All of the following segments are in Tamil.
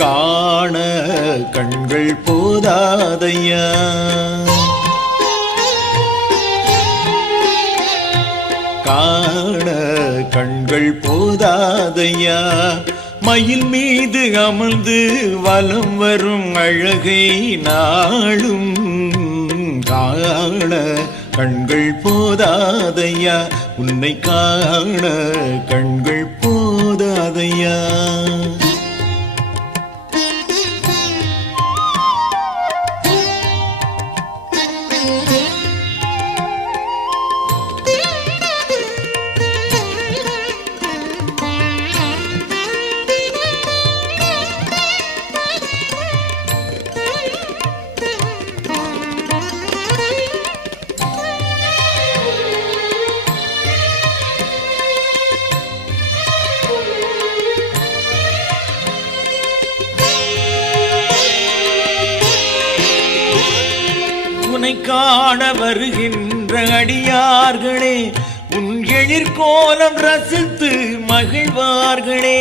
காண கண்கள் போதாதையா, காண கண்கள் போதாதையா. மயில் மீது அமர்ந்து வலம் வரும் அழகை நாளும் காண கண்கள் போதாதையா, உன்னை காண கண்கள் போதாதையா. உன்னை காண வருகின்ற அடியார்களே, உன் எழிற்கோலம் ரசித்து மகிழ்வார்களே.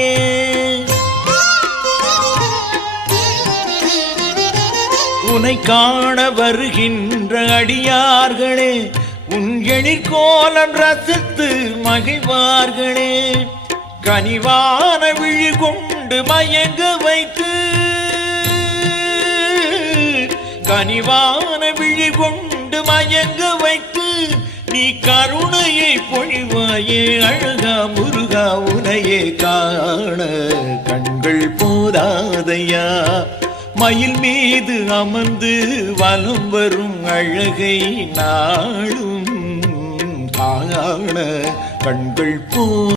உன்னை காண வருகின்ற அடியார்களே, உன் எழிற்கோலம் ரசித்து மகிழ்வார்களே. கனிவான விழி கொண்டு மயங்க வைத்து, கனிவான விழி கொண்டு மயங்க வைத்து, நீ கருணையை பொழிவாயே அழகா முருகா. உனையே காண கண்கள் போதாதையா, மயில் மீது அமர்ந்து வலம் வரும் அழகை நாளும் காண கண்கள் போ